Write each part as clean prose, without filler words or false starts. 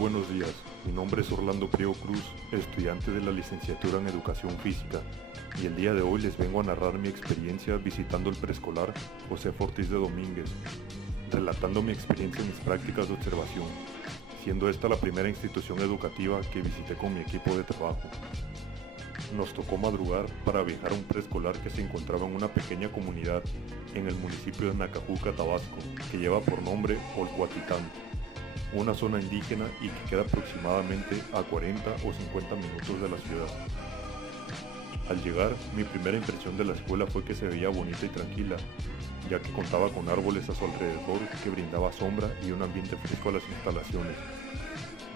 buenos días, mi nombre es Orlando Priego Cruz, estudiante de la licenciatura en Educación Física, y el día de hoy les vengo a narrar mi experiencia visitando el preescolar José Ortiz de Domínguez, relatando mi experiencia en mis prácticas de observación, siendo esta la primera institución educativa que visité con mi equipo de trabajo. Nos tocó madrugar para viajar a un preescolar que se encontraba en una pequeña comunidad en el municipio de Nacajuca, Tabasco, que lleva por nombre Olcuatitán, una zona indígena y que queda aproximadamente a 40 o 50 minutos de la ciudad. Al llegar, mi primera impresión de la escuela fue que se veía bonita y tranquila, ya que contaba con árboles a su alrededor que brindaba sombra y un ambiente fresco a las instalaciones.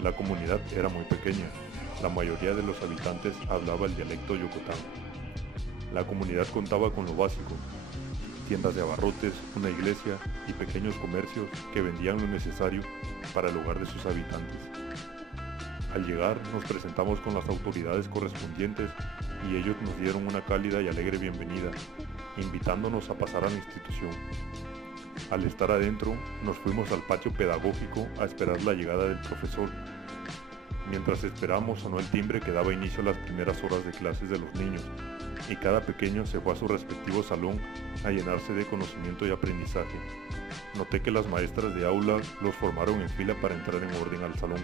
La comunidad era muy pequeña, la mayoría de los habitantes hablaba el dialecto yucatán. La comunidad contaba con lo básico: tiendas de abarrotes, una iglesia y pequeños comercios que vendían lo necesario para el hogar de sus habitantes. Al llegar nos presentamos con las autoridades correspondientes y ellos nos dieron una cálida y alegre bienvenida, invitándonos a pasar a la institución. Al estar adentro, nos fuimos al patio pedagógico a esperar la llegada del profesor. Mientras esperamos, sonó el timbre que daba inicio a las primeras horas de clases de los niños, y cada pequeño se fue a su respectivo salón a llenarse de conocimiento y aprendizaje. Noté que las maestras de aula los formaron en fila para entrar en orden al salón.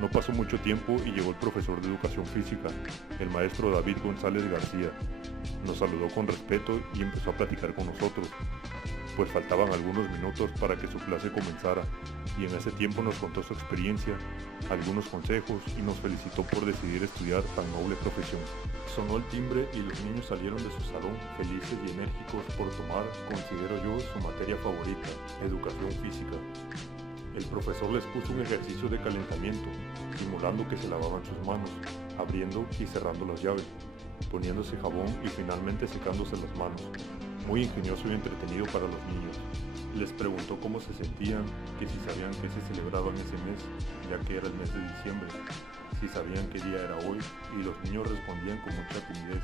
No pasó mucho tiempo y llegó el profesor de educación física, el maestro David González García. Nos saludó con respeto y empezó a platicar con nosotros, pues faltaban algunos minutos para que su clase comenzara, y en ese tiempo nos contó su experiencia, algunos consejos y nos felicitó por decidir estudiar tan noble profesión. Sonó el timbre y los niños salieron de su salón felices y enérgicos por tomar, considero yo, su materia favorita, educación física. El profesor les puso un ejercicio de calentamiento, simulando que se lavaban sus manos, abriendo y cerrando las llaves, poniéndose jabón y finalmente secándose las manos. Muy ingenioso y entretenido para los niños. Les preguntó cómo se sentían, que si sabían que se celebraba en ese mes, ya que era el mes de diciembre, si sabían qué día era hoy, y los niños respondían con mucha timidez,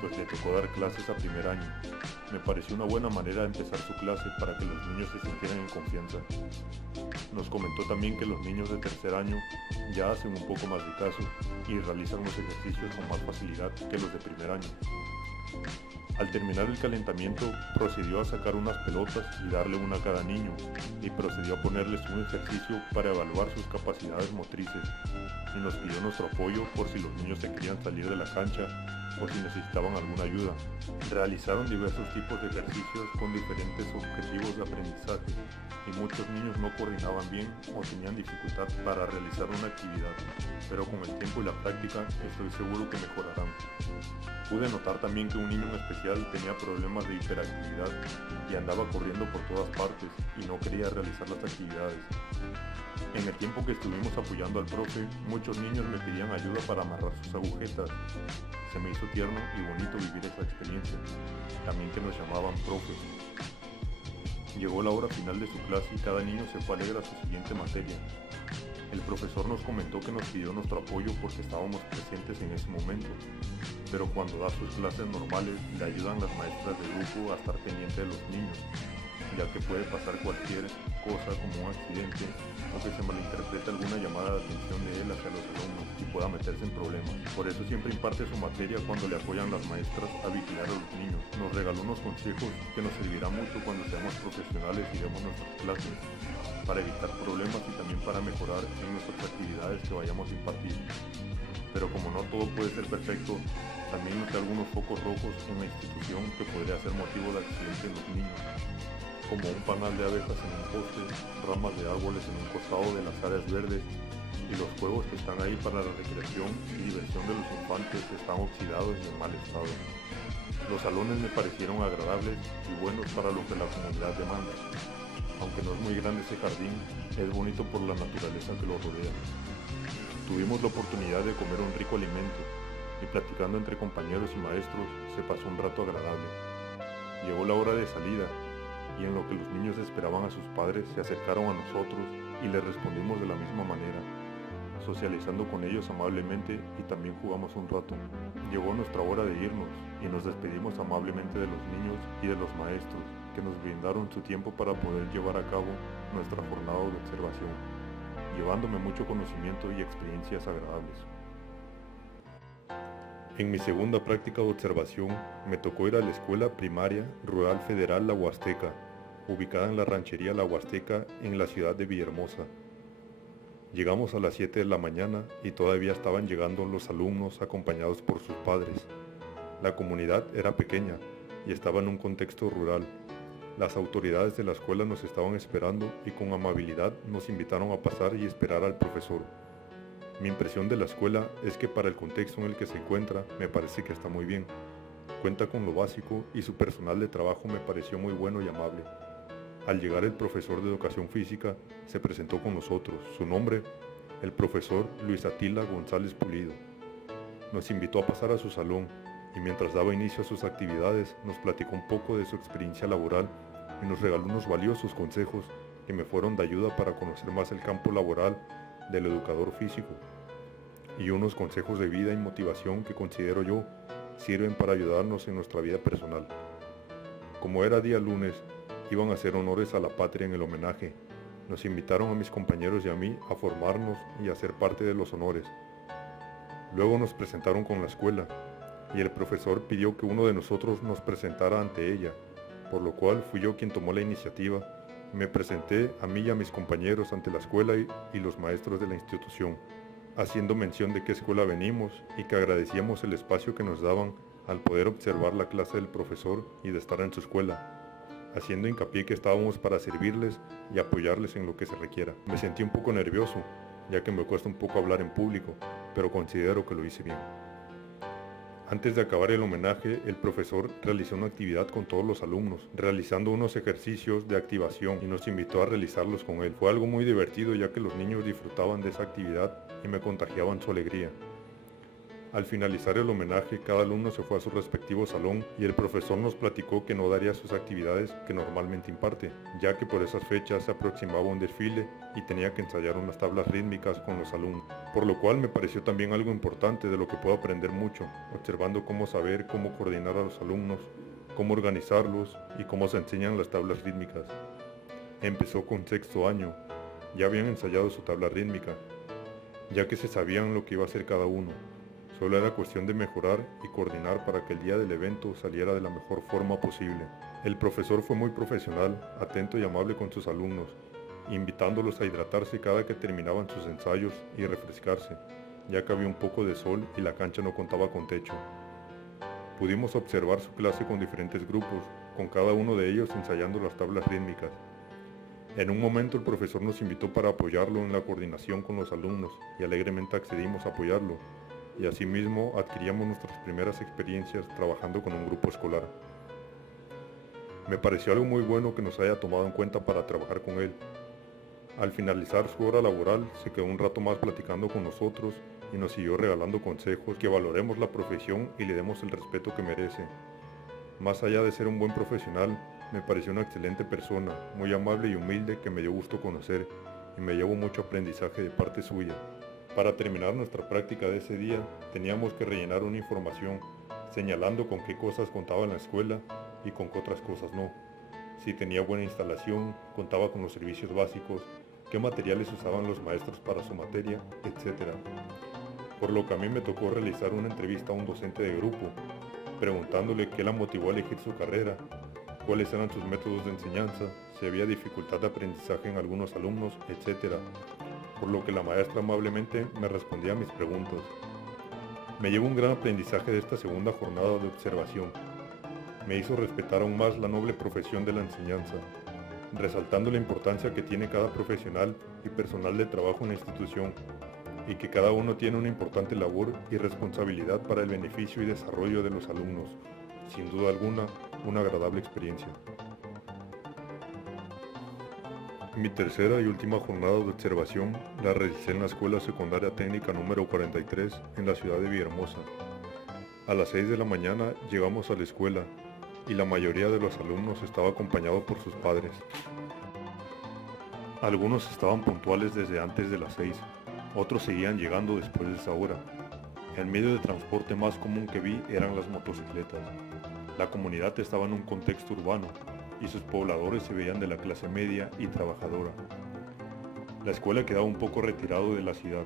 pues le tocó dar clases a primer año. Me pareció una buena manera de empezar su clase para que los niños se sintieran en confianza. Nos comentó también que los niños de tercer año ya hacen un poco más de caso y realizan los ejercicios con más facilidad que los de primer año. Al terminar el calentamiento, procedió a sacar unas pelotas y darle una a cada niño, y procedió a ponerles un ejercicio para evaluar sus capacidades motrices, y nos pidió nuestro apoyo por si los niños se querían salir de la cancha o si necesitaban alguna ayuda. Realizaron diversos tipos de ejercicios con diferentes objetivos de aprendizaje, y muchos niños no coordinaban bien o tenían dificultad para realizar una actividad, pero con el tiempo y la práctica estoy seguro que mejorarán. Pude notar también que un niño en especial tenía problemas de hiperactividad y andaba corriendo por todas partes y no quería realizar las actividades. En el tiempo que estuvimos apoyando al profe, muchos niños me pedían ayuda para amarrar sus agujetas. Se me hizo tierno y bonito vivir esa experiencia, también que nos llamaban profes. Llegó la hora final de su clase y cada niño se fue alegre a su siguiente materia. El profesor nos comentó que nos pidió nuestro apoyo porque estábamos presentes en ese momento, pero cuando da sus clases normales le ayudan las maestras de grupo a estar pendiente de los niños, ya que puede pasar cualquier cosa como un accidente o que se malinterprete alguna llamada de atención de él hacia los alumnos y pueda meterse en problemas. Por eso siempre imparte su materia cuando le apoyan las maestras a vigilar a los niños. Nos regaló unos consejos que nos servirán mucho cuando seamos profesionales y demos nuestras clases, para evitar problemas y también para mejorar en nuestras actividades que vayamos a impartir. Pero como no todo puede ser perfecto, también noté algunos focos rojos en la institución que podría ser motivo de accidente en los niños, como un panal de abejas en un poste, ramas de árboles en un costado de las áreas verdes, y los juegos que están ahí para la recreación y diversión de los infantes están oxidados y en mal estado. Los salones me parecieron agradables y buenos para lo que la comunidad demanda. Aunque no es muy grande ese jardín, es bonito por la naturaleza que lo rodea. Tuvimos la oportunidad de comer un rico alimento y platicando entre compañeros y maestros se pasó un rato agradable. Llegó la hora de salida y en lo que los niños esperaban a sus padres se acercaron a nosotros y les respondimos de la misma manera, socializando con ellos amablemente y también jugamos un rato. Llegó nuestra hora de irnos y nos despedimos amablemente de los niños y de los maestros que nos brindaron su tiempo para poder llevar a cabo nuestra jornada de observación. llevándome mucho conocimiento y experiencias agradables. En mi segunda práctica de observación, me tocó ir a la Escuela Primaria Rural Federal La Huasteca, ubicada en la ranchería La Huasteca en la ciudad de Villahermosa. Llegamos a las 7 de la mañana y todavía estaban llegando los alumnos acompañados por sus padres. La comunidad era pequeña y estaba en un contexto rural. Las autoridades de la escuela nos estaban esperando y con amabilidad nos invitaron a pasar y esperar al profesor. Mi impresión de la escuela es que para el contexto en el que se encuentra me parece que está muy bien. Cuenta con lo básico y su personal de trabajo me pareció muy bueno y amable. Al llegar el profesor de educación física se presentó con nosotros. Su nombre, el profesor Luis Atila González Pulido. Nos invitó a pasar a su salón y mientras daba inicio a sus actividades nos platicó un poco de su experiencia laboral y nos regaló unos valiosos consejos que me fueron de ayuda para conocer más el campo laboral del educador físico y unos consejos de vida y motivación que considero yo sirven para ayudarnos en nuestra vida personal. Como era día lunes, iban a hacer honores a la patria en el homenaje. Nos invitaron a mis compañeros y a mí a formarnos y a ser parte de los honores. Luego nos presentaron con la escuela y el profesor pidió que uno de nosotros nos presentara ante ella, por lo cual fui yo quien tomó la iniciativa y me presenté a mí y a mis compañeros ante la escuela y los maestros de la institución, haciendo mención de qué escuela venimos y que agradecíamos el espacio que nos daban al poder observar la clase del profesor y de estar en su escuela, haciendo hincapié que estábamos para servirles y apoyarles en lo que se requiera. Me sentí un poco nervioso, ya que me cuesta un poco hablar en público, pero considero que lo hice bien. Antes de acabar el homenaje, el profesor realizó una actividad con todos los alumnos, realizando unos ejercicios de activación y nos invitó a realizarlos con él. Fue algo muy divertido ya que los niños disfrutaban de esa actividad y me contagiaban su alegría. Al finalizar el homenaje, cada alumno se fue a su respectivo salón y el profesor nos platicó que no daría sus actividades que normalmente imparte, ya que por esas fechas se aproximaba un desfile y tenía que ensayar unas tablas rítmicas con los alumnos, por lo cual me pareció también algo importante de lo que puedo aprender mucho, observando cómo saber cómo coordinar a los alumnos, cómo organizarlos y cómo se enseñan las tablas rítmicas. Empezó con sexto año, ya habían ensayado su tabla rítmica, ya que se sabían lo que iba a hacer cada uno. Solo era cuestión de mejorar y coordinar para que el día del evento saliera de la mejor forma posible. El profesor fue muy profesional, atento y amable con sus alumnos, invitándolos a hidratarse cada que terminaban sus ensayos y refrescarse, ya que había un poco de sol y la cancha no contaba con techo. Pudimos observar su clase con diferentes grupos, con cada uno de ellos ensayando las tablas rítmicas. En un momento el profesor nos invitó para apoyarlo en la coordinación con los alumnos y alegremente accedimos a apoyarlo. Y asimismo adquiríamos nuestras primeras experiencias trabajando con un grupo escolar. Me pareció algo muy bueno que nos haya tomado en cuenta para trabajar con él. Al finalizar su hora laboral se quedó un rato más platicando con nosotros y nos siguió regalando consejos que valoremos la profesión y le demos el respeto que merece. Más allá de ser un buen profesional, me pareció una excelente persona, muy amable y humilde que me dio gusto conocer y me llevo mucho aprendizaje de parte suya. Para terminar nuestra práctica de ese día, teníamos que rellenar una información, señalando con qué cosas contaba en la escuela y con qué otras cosas no. Si tenía buena instalación, contaba con los servicios básicos, qué materiales usaban los maestros para su materia, etc. Por lo que a mí me tocó realizar una entrevista a un docente de grupo, preguntándole qué la motivó a elegir su carrera, cuáles eran sus métodos de enseñanza, si había dificultad de aprendizaje en algunos alumnos, etc. Por lo que la maestra amablemente me respondía a mis preguntas. Me llevo un gran aprendizaje de esta segunda jornada de observación. Me hizo respetar aún más la noble profesión de la enseñanza, resaltando la importancia que tiene cada profesional y personal de trabajo en la institución, y que cada uno tiene una importante labor y responsabilidad para el beneficio y desarrollo de los alumnos. Sin duda alguna, una agradable experiencia. Mi tercera y última jornada de observación la realicé en la Escuela Secundaria Técnica número 43 en la ciudad de Villahermosa. A las 6 de la mañana llegamos a la escuela y la mayoría de los alumnos estaba acompañado por sus padres. Algunos estaban puntuales desde antes de las 6, otros seguían llegando después de esa hora. El medio de transporte más común que vi eran las motocicletas. La comunidad estaba en un contexto urbano y sus pobladores se veían de la clase media y trabajadora. La escuela quedaba un poco retirado de la ciudad,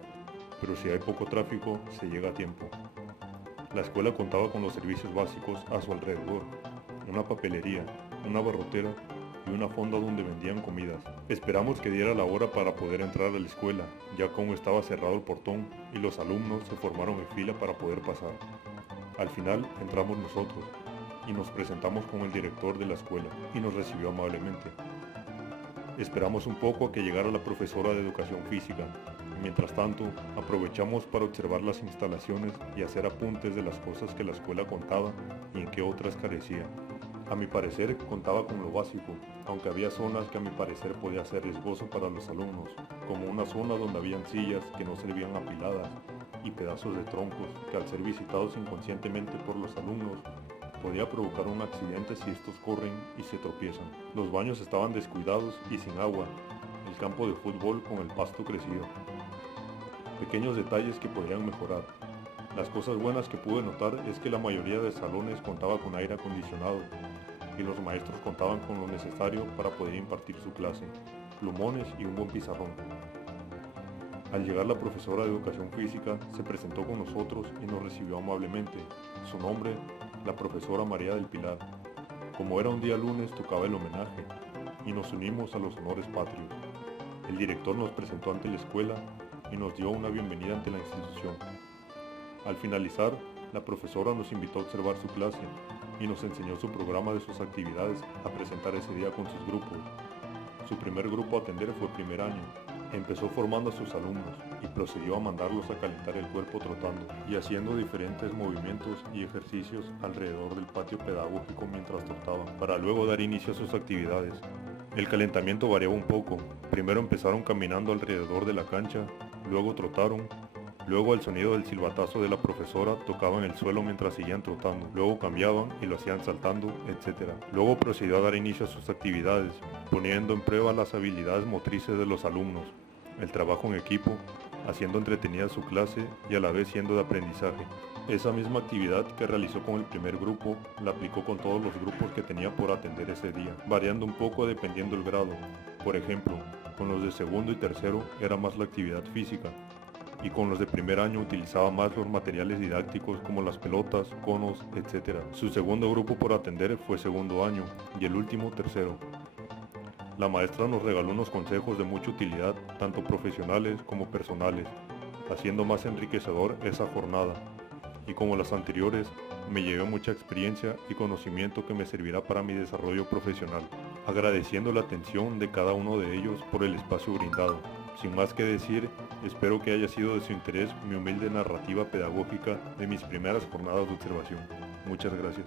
pero si hay poco tráfico, se llega a tiempo. La escuela contaba con los servicios básicos a su alrededor, una papelería, una barrotera y una fonda donde vendían comidas. Esperamos que diera la hora para poder entrar a la escuela, ya que aún estaba cerrado el portón y los alumnos se formaron en fila para poder pasar. Al final entramos nosotros y nos presentamos con el director de la escuela y nos recibió amablemente. Esperamos un poco a que llegara la profesora de educación física. Mientras tanto, aprovechamos para observar las instalaciones y hacer apuntes de las cosas que la escuela contaba y en qué otras carecía. A mi parecer contaba con lo básico, aunque había zonas que a mi parecer podía ser riesgoso para los alumnos, como una zona donde habían sillas que no servían apiladas y pedazos de troncos que al ser visitados inconscientemente por los alumnos podía provocar un accidente si estos corren y se tropiezan. Los baños estaban descuidados y sin agua, el campo de fútbol con el pasto crecido. Pequeños detalles que podrían mejorar. Las cosas buenas que pude notar es que la mayoría de salones contaba con aire acondicionado y los maestros contaban con lo necesario para poder impartir su clase, plumones y un buen pizarrón. Al llegar la profesora de educación física se presentó con nosotros y nos recibió amablemente. Su nombre, la profesora María del Pilar. Como era un día lunes, tocaba el homenaje y nos unimos a los honores patrios. El director nos presentó ante la escuela y nos dio una bienvenida ante la institución. Al finalizar, la profesora nos invitó a observar su clase y nos enseñó su programa de sus actividades a presentar ese día con sus grupos. Su primer grupo a atender fue primer año. Empezó formando a sus alumnos y procedió a mandarlos a calentar el cuerpo trotando y haciendo diferentes movimientos y ejercicios alrededor del patio pedagógico mientras trotaban, para luego dar inicio a sus actividades. El calentamiento variaba un poco. Primero empezaron caminando alrededor de la cancha, luego trotaron, luego al sonido del silbatazo de la profesora tocaban el suelo mientras seguían trotando, luego cambiaban y lo hacían saltando, etc. Luego procedió a dar inicio a sus actividades, poniendo en prueba las habilidades motrices de los alumnos, el trabajo en equipo, haciendo entretenida su clase y a la vez siendo de aprendizaje. Esa misma actividad que realizó con el primer grupo, la aplicó con todos los grupos que tenía por atender ese día, variando un poco dependiendo el grado. Por ejemplo, con los de segundo y tercero era más la actividad física, y con los de primer año utilizaba más los materiales didácticos como las pelotas, conos, etc. Su segundo grupo por atender fue segundo año y el último tercero. La maestra nos regaló unos consejos de mucha utilidad, tanto profesionales como personales, haciendo más enriquecedor esa jornada. Y como las anteriores, me llevé mucha experiencia y conocimiento que me servirá para mi desarrollo profesional, agradeciendo la atención de cada uno de ellos por el espacio brindado. Sin más que decir, espero que haya sido de su interés mi humilde narrativa pedagógica de mis primeras jornadas de observación. Muchas gracias.